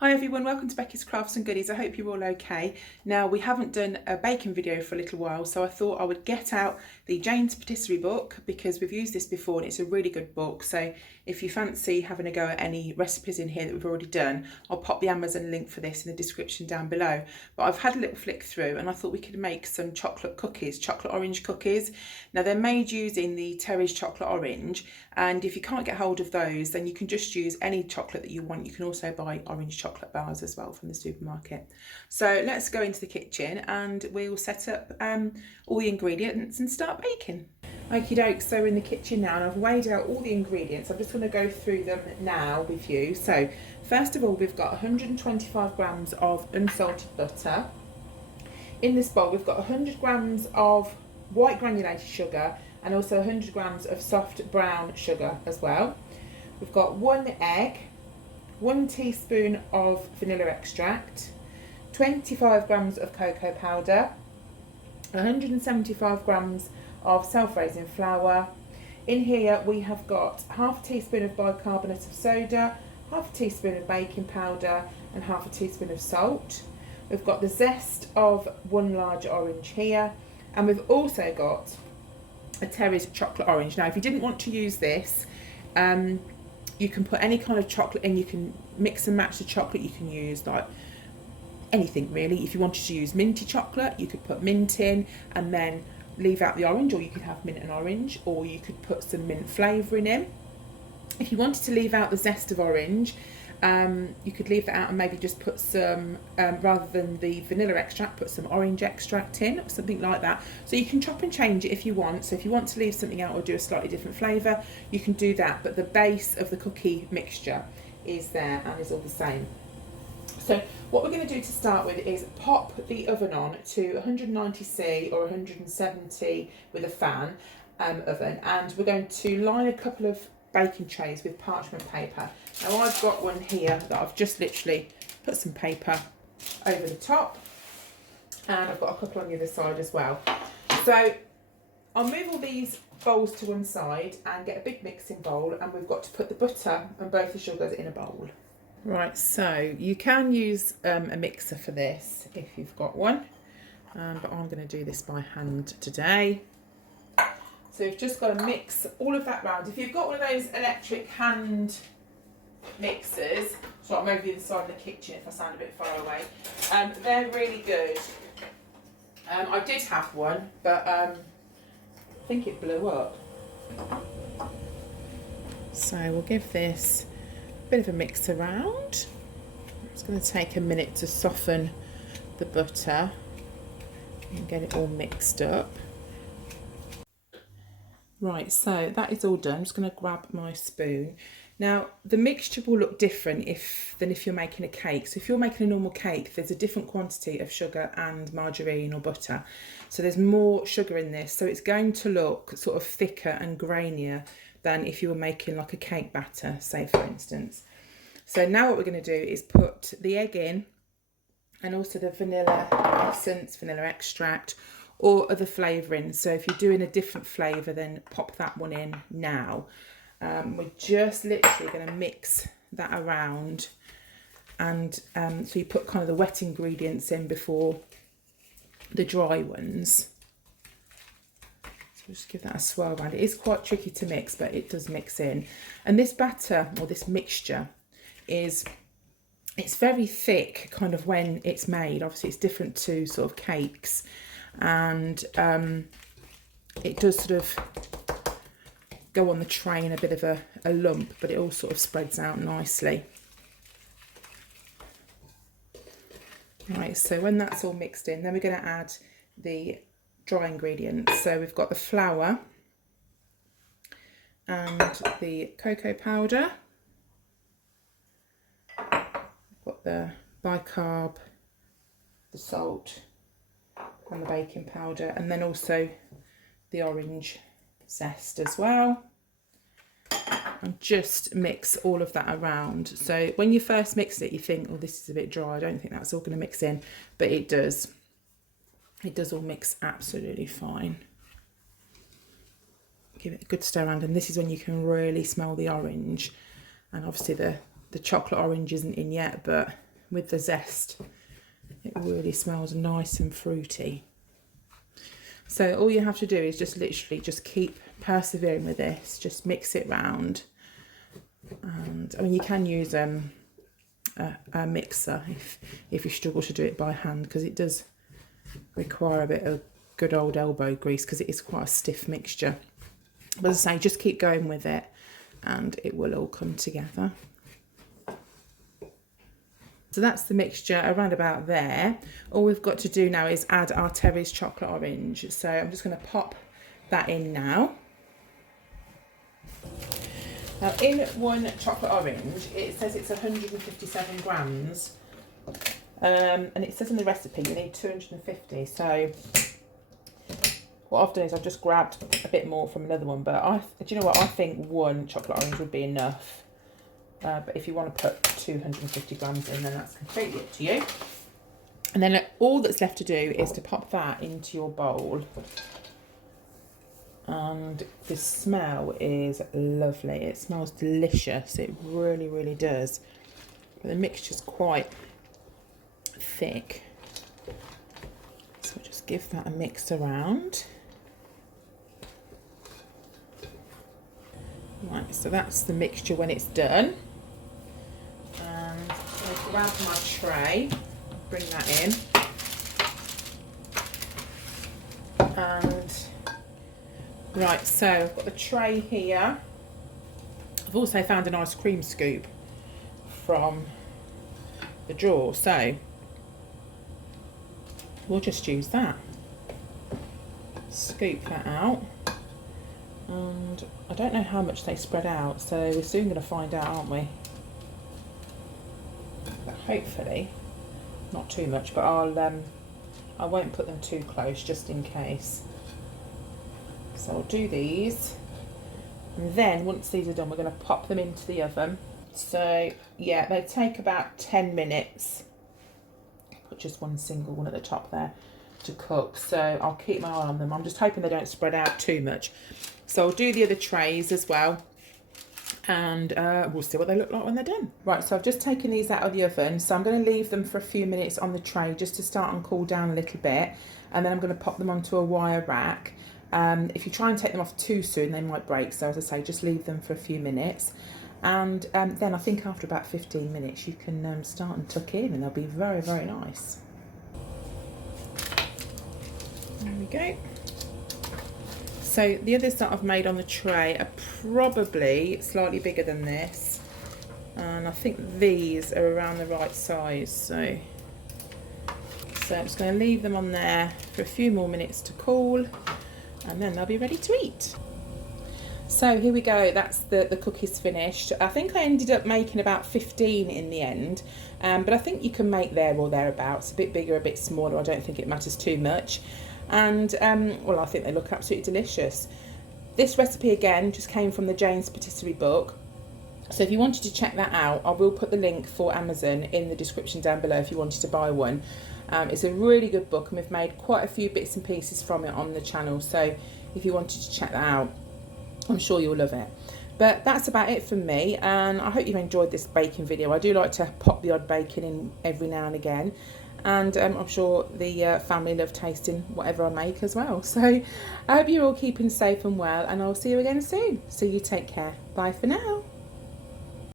Hi everyone, welcome to Becky's Crafts and Goodies. I hope you're all okay. Now, we haven't done a baking video for a little while, so I thought I would get out the Jane's Patisserie book because we've used this before and it's a really good book. So if you fancy having a go at any recipes in here that we've already done, I'll pop the Amazon link for this in the description down below. But I've had a little flick through and I thought we could make some chocolate cookies, chocolate orange cookies. Now, they're made using the Terry's chocolate orange, and if you can't get hold of those, then you can just use any chocolate that you want. You can also buy orange chocolate bars as well from the supermarket. So let's go into the kitchen and we'll set up all the ingredients and start baking. Okie doke, so we're in the kitchen now and I've weighed out all the ingredients. I'm just going to go through them now with you. So first of all, we've got 125 grams of unsalted butter. In this bowl, we've got 100 grams of white granulated sugar and also 100 grams of soft brown sugar as well. We've got 1 egg, 1 teaspoon of vanilla extract, 25 grams of cocoa powder, 175 grams of self-raising flour. In here we have got half a teaspoon of bicarbonate of soda, half a teaspoon of baking powder and half a teaspoon of salt. We've got the zest of 1 large orange here, and we've also got a Terry's chocolate orange. Now, if you didn't want to use this, you can put any kind of chocolate in. You can mix and match the chocolate. You can use like anything really. If you wanted to use minty chocolate, you could put mint in and then leave out the orange, or you could have mint and orange, or you could put some mint flavouring in. If you wanted to leave out the zest of orange, you could leave that out and maybe just put some, rather than the vanilla extract, put some orange extract in, something like that. So you can chop and change it if you want. So if you want to leave something out or do a slightly different flavour, you can do that. But the base of the cookie mixture is there and is all the same. So what we're going to do to start with is pop the oven on to 190C or 170 with a fan oven, and we're going to line a couple of baking trays with parchment paper. Now, I've got one here that I've just literally put some paper over the top, and I've got a couple on the other side as well. So I'll move all these bowls to one side and get a big mixing bowl, and we've got to put the butter and both the sugars in a bowl. Right, so you can use a mixer for this if you've got one, but I'm going to do this by hand today. So you've just got to mix all of that round. If you've got one of those electric hand mixers, so I'm over the other side of the kitchen if I sound a bit far away, they're really good. I did have one, but I think it blew up. So we'll give this a bit of a mix around. It's going to take a minute to soften the butter and get it all mixed up. Right, so that is all done. I'm just going to grab my spoon. Now, the mixture will look different than if you're making a cake. So if you're making a normal cake, there's a different quantity of sugar and margarine or butter. So there's more sugar in this. So it's going to look sort of thicker and grainier than if you were making like a cake batter, say for instance. So now what we're going to do is put the egg in, and also the vanilla essence, vanilla extract, or other flavouring. So if you're doing a different flavour, then pop that one in now. We're just literally going to mix that around, and so you put kind of the wet ingredients in before the dry ones. So just give that a swirl around. It is quite tricky to mix, but it does mix in. And this batter, or this mixture, it's very thick kind of when it's made. Obviously it's different to sort of cakes, and it does sort of go on the tray in a bit of a lump, but it all sort of spreads out nicely. Right, so when that's all mixed in, then we're going to add the dry ingredients. So we've got the flour and the cocoa powder. We've got the bicarb, the salt and the baking powder, and then also the orange zest as well, and just mix all of that around. So when you first mix it, you think, oh, this is a bit dry, I don't think that's all going to mix in, but it does all mix absolutely fine. Give it a good stir around, and this is when you can really smell the orange, and obviously the chocolate orange isn't in yet, but with the zest. It really smells nice and fruity. So all you have to do is just literally just keep persevering with this. Just mix it round. And I mean, you can use a mixer if you struggle to do it by hand, because it does require a bit of good old elbow grease because it is quite a stiff mixture. But as I say, just keep going with it and it will all come together. So that's the mixture around about there. All we've got to do now is add our Terry's chocolate orange. So I'm just going to pop that in now. Now in one chocolate orange, it says it's 157 grams. And it says in the recipe you need 250. So what I've done is I've just grabbed a bit more from another one. But do you know what? I think one chocolate orange would be enough. But if you want to put 250 grams in, then that's completely up to you. And then all that's left to do is to pop that into your bowl. And the smell is lovely. It smells delicious. It really, really does. But the mixture's quite thick. So we'll just give that a mix around. Right, so that's the mixture when it's done. And I'll grab my tray, bring that in. And right, so I've got the tray here. I've also found an ice cream scoop from the drawer, so we'll just use that. Scoop that out. And I don't know how much they spread out, so we're soon going to find out, aren't we? But hopefully not too much, but I won't put them too close just in case. So I'll do these, and then once these are done, we're going to pop them into the oven. So yeah, they take about 10 minutes. Put just one single one at the top there to cook, so I'll keep my eye on them. I'm just hoping they don't spread out too much. So I'll do the other trays as well, and we'll see what they look like when they're done. Right, so I've just taken these out of the oven, so I'm going to leave them for a few minutes on the tray just to start and cool down a little bit, and then I'm going to pop them onto a wire rack. If you try and take them off too soon, they might break, so as I say, just leave them for a few minutes, and then I think after about 15 minutes you can start and tuck in, and they'll be very, very nice. There we go. So the others that I've made on the tray are probably slightly bigger than this, and I think these are around the right size. So I'm just going to leave them on there for a few more minutes to cool, and then they'll be ready to eat. So here we go, that's the cookies finished. I think I ended up making about 15 in the end, but I think you can make there or thereabouts, a bit bigger, a bit smaller. I don't think it matters too much. And well, I think they look absolutely delicious. This recipe again just came from the Jane's Patisserie book, so if you wanted to check that out, I will put the link for Amazon in the description down below if you wanted to buy one. It's a really good book, and we've made quite a few bits and pieces from it on the channel, so if you wanted to check that out, I'm sure you'll love it. But that's about it from me, and I hope you've enjoyed this baking video. I do like to pop the odd bacon in every now and again, and I'm sure the family love tasting whatever I make as well. So I hope you're all keeping safe and well, and I'll see you again soon. So you take care. Bye for now.